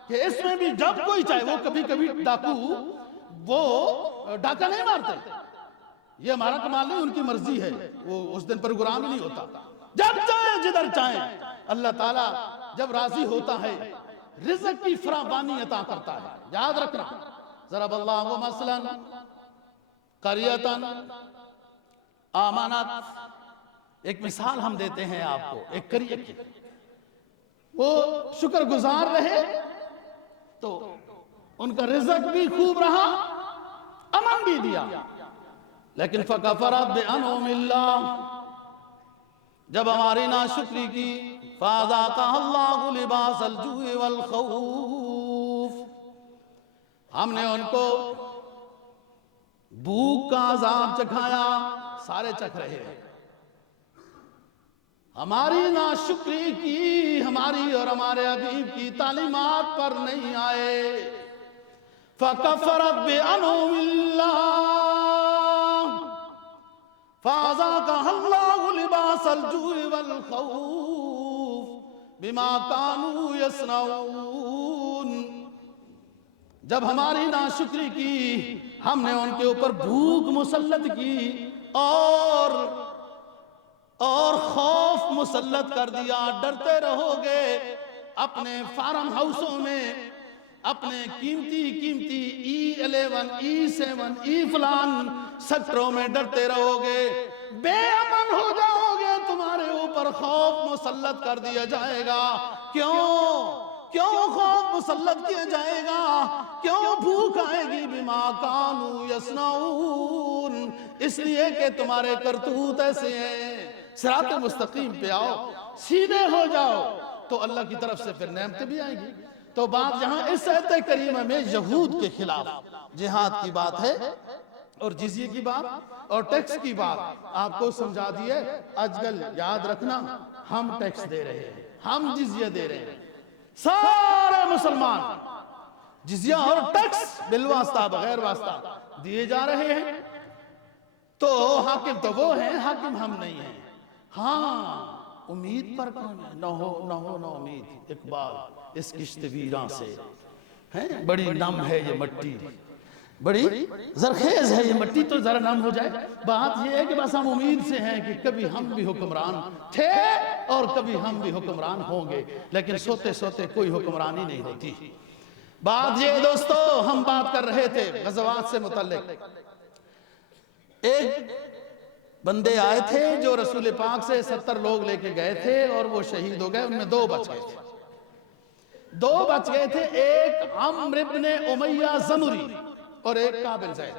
کہ اس میں بھی جب کوئی چاہے، وہ کبھی کبھی ڈاکو وہ ڈاکہ نہیں مارتے، یہ ہمارا کمال نہیں، ان کی مرضی ہے، وہ اس دن پروگرام ہی نہیں ہوتا، جب چاہیں جدھر چاہیں۔ اللہ تعالیٰ جب راضی ہوتا ہے رزق کی فراوانی عطا کرتا ہے۔ یاد رکھنا، ضرب اللہ مثلا قریۃ آمنت، ایک مثال ہم دیتے ہیں آپ کو ایک قریہ کی، وہ شکر گزار رہے تو ان کا رزق بھی خوب رہا، امن بھی دیا، لیکن فَكَفَرَتْ بِأَنْعُمِ اللَّهِ، جب ہماری ناشکری کی، فَأَذَاقَهَا اللَّهُ لِبَاسَ الْجُوعِ وَالْخَوْفِ، ہم نے ان کو بھوک کا عذاب چکھایا، سارے چکھ رہے ہیں، ہماری ناشکری کی، ہماری اور ہمارے حبیب کی تعلیمات پر نہیں آئے۔ فَكَفَرَتْ بِأَنْعُمِ اللَّهِ فَأَذَاقَهَا اللَّهُ لِبَاسَ الْجُوعِ وَالْخَوْفِ بِمَا كَانُوا يَصْنَعُونَ، جب ہماری ناشکری کی، ہم نے ان کے اوپر بھوک مسلط کی اور خوف مسلط کر دیا۔ ڈرتے رہو گے اپنے فارم ہاؤسوں میں، اپنے قیمتی E11 E7 E فلان سیکٹروں میں ڈرتے رہو گے، بے امن ہو جاؤ گے، تمہارے اوپر خوف مسلط کر دیا جائے گا۔ کیوں خوف مسلط کیا جائے گا؟ کیوں بھوک آئے گی؟ بما کانوا یصنعون، اس لیے کہ تمہارے کرتوت ایسے ہیں۔ صراط مستقیم پہ آؤ، سیدھے ہو جاؤ تو اللہ کی طرف سے پھر نعمتیں بھی آئیں گی۔ تو بات یہاں اس آیت کریمہ میں یہود کے خلاف جہاد کی بات ہے، اور جزیے کی بات اور ٹیکس کی بات آپ کو سمجھا دیئے۔ اجگل یاد رکھنا، ہم ٹیکس دے رہے ہیں، ہم جزیہ دے رہے ہیں، سارے مسلمان جزیہ اور ٹیکس بالواسطہ بغیر واسطہ دیے جا رہے ہیں۔ تو حاکم تو وہ ہیں، حاکم ہم نہیں ہیں۔ ہاں امید پر کون ہے؟ نہ ہو امید، اقبال اس کشت ویراں سے، بڑی نم ہے یہ مٹی، بڑی زرخیز ہے یہ مٹی، تو ذرا نم ہو جائے۔ بات یہ ہے کہ بس ہم امید سے ہیں کہ کبھی ہم بھی حکمران تھے اور کبھی ہم بھی حکمران ہوں گے، لیکن سوتے سوتے کوئی حکمرانی نہیں ہوتی۔ بات یہ دوستو، ہم بات کر رہے تھے غزوات سے متعلق۔ ایک بندے آئے تھے جو رسول پاک سے 70 لوگ لے کے گئے تھے اور وہ شہید ہو گئے، ان میں 2 بچ گئے تھے۔ 2 بچ گئے تھے، ایک عمرو ابن امیہ زمری اور ایک کابل زید۔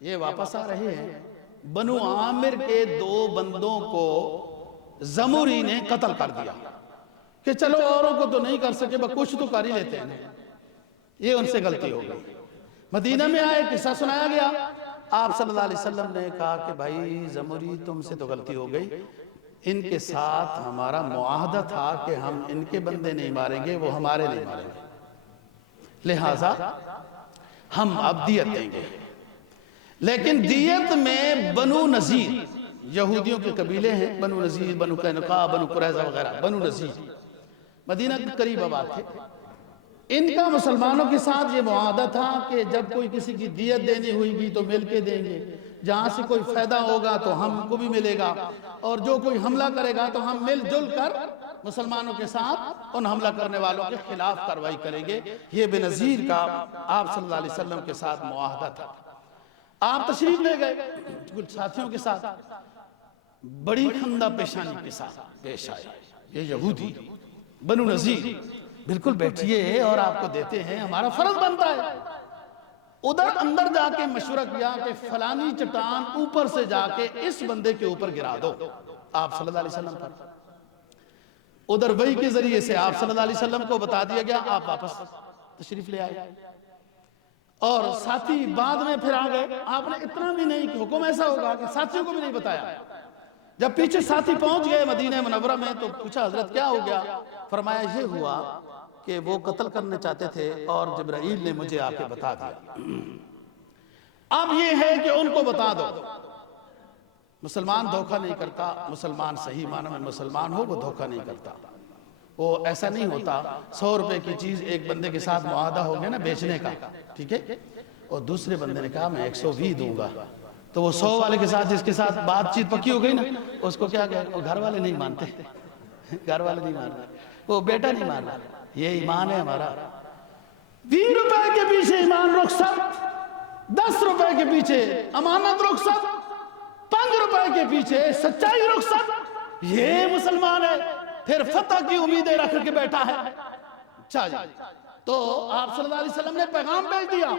یہ واپس آ رہے ہیں، بنو عامر کے 2 بندوں کو زمری نے قتل کر دیا کہ چلو اوروں کو تو نہیں کر سکے، بس کچھ تو کر ہی لیتے ہیں۔ یہ ان سے غلطی ہو گئی۔ مدینہ میں آئے، قصہ سنایا گیا، آپ صلی اللہ علیہ وسلم نے کہا کہ بھائی زمری تم سے تو غلطی ہو گئی، ان کے ساتھ ہمارا معاہدہ تھا کہ ہم ان کے بندے نہیں ماریں گے، وہ ہمارے نہیں ماریں گے، لہٰذا ہم اب دیت دیں گے۔ لیکن دیت میں بنو نذیر، یہودیوں کے قبیلے ہیں، بنو نذیر، بنو قینقاع، بنو قریظہ وغیرہ، بنو نذیر مدینہ کے قریب آباد تھے۔ ان کا مسلمانوں کے ساتھ یہ معاہدہ تھا کہ جب کوئی کسی کی دیت دینی ہوئی گی تو مل کے دیں گے، جہاں سے کوئی فائدہ ہوگا تو ہم کو بھی ملے گا، اور جو کوئی حملہ کرے گا تو ہم مل جل کر مسلمانوں کے ساتھ ان حملہ کرنے والوں کے خلاف کارروائی کریں گے۔ یہ بنظیر کا آپ صلی اللہ علیہ وسلم کے ساتھ معاہدہ تھا۔ آپ تشریف لے گئے کچھ ساتھیوں کے ساتھ، بڑی خندہ پیشانی کے ساتھ پیش آئے یہ یہودی بنو نذیر، بالکل بیٹھئے اور آپ کو دیتے ہیں، ہمارا فرض بنتا ہے۔ ادھر اندر جا کے مشورہ کیا کہ فلانی چٹان اوپر سے جا کے اس بندے کے اوپر گرا دو آپ صلی اللہ علیہ وسلم پر۔ ادھر وحی کے ذریعے سے آپ صلی اللہ علیہ وسلم کو بتا دیا گیا، آپ واپس تشریف لے آئے، اور ساتھی بعد میں پھر آ گئے۔ آپ نے اتنا بھی نہیں کہ حکم ایسا ہوگا کہ ساتھیوں کو بھی نہیں بتایا۔ جب پیچھے ساتھی پہنچ گئے مدینہ منورہ میں تو پوچھا حضرت کیا ہو گیا؟ فرمایا یہ ہوا کہ وہ قتل کرنے چاہتے تھے اور جبرائیل نے مجھے آ کے بتا دیا۔ اب یہ ہے کہ ان کو بتا دو، مسلمان دھوکہ نہیں کرتا، مسلمان صحیح معنی میں مسلمان ہو وہ دھوکہ نہیں کرتا۔ وہ ایسا نہیں ہوتا 100 روپے کی چیز ایک بندے کے ساتھ معاہدہ ہو گیا نا بیچنے کا، ٹھیک ہے، اور دوسرے بندے نے کہا میں 120 دوں گا، تو وہ 100 والے کے ساتھ جس کے ساتھ بات چیت پکی ہو گئی نا، اس کو کیا کہا، وہ گھر والے نہیں مانتے، گھر والے نہیں مان رہے، وہ بیٹا نہیں مان رہا۔ یہ ایمان ہے ہمارا۔ 20 روپے کے پیچھے ایمان رخصت، 10 روپے کے پیچھے امانت رخصت، 5 روپے کے پیچھے سچائی رخصت، یہ مسلمان ہے۔ پھر فتح کی امیدیں رکھ کے بیٹھا ہے۔ چاہیے تو آپ صلی اللہ علیہ وسلم نے پیغام بھیج دیا،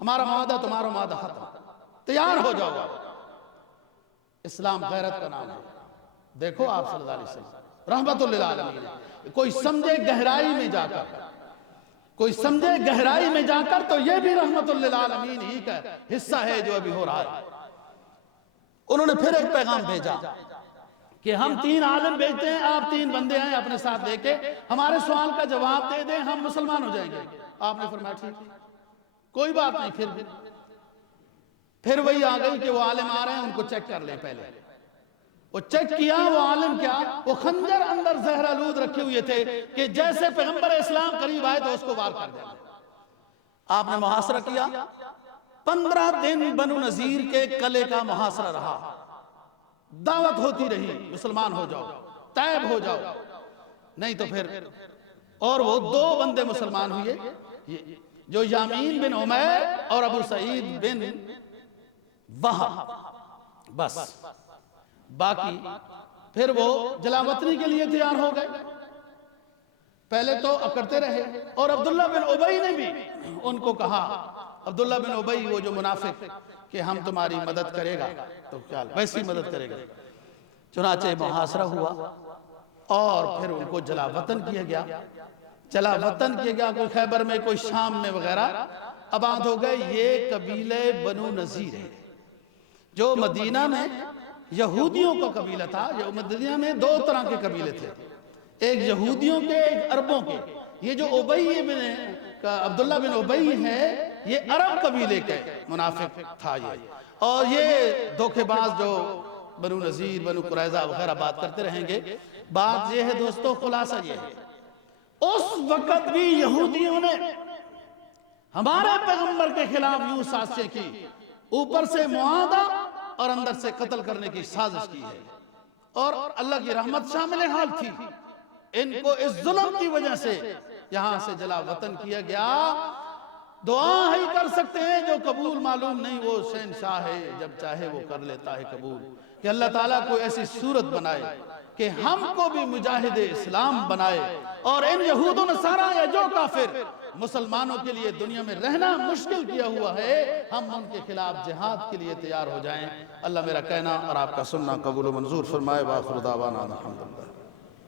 ہمارا معاہدہ تمہارا معاہدہ ختم، تیار ہو جاؤ۔ اسلام غیرت کا نام ہے۔ دیکھو آپ صلی اللہ علیہ وسلم رحمت للعالمین، کوئی سمجھے گہرائی میں جا کر، کوئی سمجھے گہرائی میں جا کر تو یہ بھی رحمت للعالمین ہی کا حصہ ہے جو ابھی ہو رہا ہے۔ انہوں نے پھر ایک پیغام بھیجا کہ ہم 3 عالم بھیجتے ہیں، آپ 3 بندے ہیں اپنے ساتھ لے کے، ہمارے سوال کا جواب دے دیں، ہم مسلمان ہو جائیں گے۔ آپ نے فرمایا ٹھیک، کوئی بات نہیں۔ پھر وہی آ گئی کہ وہ عالم آ رہے ہیں، ان کو چیک کر لیں۔ پہلے وہ چیک کیا، وہ عالم کیا، وہ خنجر اندر زہر آلود رکھے ہوئے تھے کہ جیسے پیغمبر اسلام قریب آئے تو اس کو وار کر دیں۔ آپ نے محاصرہ کیا، 15 دن بنو نذیر کے قلعے کا محاصرہ رہا، دعوت ہوتی رہی مسلمان ہو جاؤ، تائب ہو جاؤ، نہیں تو پھر، اور وہ 2 بندے مسلمان ہوئے، جو یامین بن عمیر اور ابو سعید بن وہب، بس باقی پھر وہ جلاوطنی کے لیے تیار ہو گئے۔ پہلے تو اکڑتے رہے، اور عبداللہ بن ابی نے بھی ان کو کہا، عبداللہ بن ابی وہ جو منافق، کہ ہم تمہاری مدد کرے گا، تو کیا ویسی مدد کرے گا۔ چنانچہ محاصرہ ہوا اور پھر ان کو جلا وطن کیا گیا، جلا وطن کیا گیا، کوئی خیبر میں، کوئی شام میں وغیرہ آباد ہو گئے۔ یہ قبیلہ بنو نذیر ہے جو مدینہ میں یہودیوں کا قبیلہ تھا۔ مدینہ میں 2 طرح کے قبیلے تھے، ایک یہودیوں کے، ایک عربوں کے۔ یہ جو ابی بن عبداللہ بن ابی ہے، یہ عرب قبیلے کے منافق تھا یہ، اور یہ دھوکے باز جو بنو نذیر، بنو قریظہ وغیرہ بات کرتے رہیں گے۔ بات یہ ہے دوستو، خلاصہ یہ ہے، اس وقت بھی یہودیوں نے ہمارے پیغمبر کے خلاف یوں سازشیں کی، اوپر سے معاہدہ اور اندر سے قتل کرنے کی سازش کی ہے، اور اللہ کی رحمت شامل حال تھی۔ ان کو اس ظلم کی وجہ سے یہاں سے جلا وطن کیا گیا۔ دعا ہی کر سکتے ہیں، جو قبول معلوم نہیں وہ شہنشاہ ہے، جب چاہے وہ کر لیتا ہے قبول۔ کہ اللہ تعالیٰ کو ایسی صورت بنائے کہ ہم کو بھی مجاہد اسلام بنائے، اور ان یہود و نصارہ یا جو کافر مسلمانوں کے لیے دنیا میں رہنا مشکل کیا ہوا ہے، ہم ان کے خلاف جہاد کے لیے تیار ہو جائیں۔ اللہ میرا کہنا اور آپ کا سننا قبول و منظور فرمائے۔ وآخر دعوانا الحمدللہ۔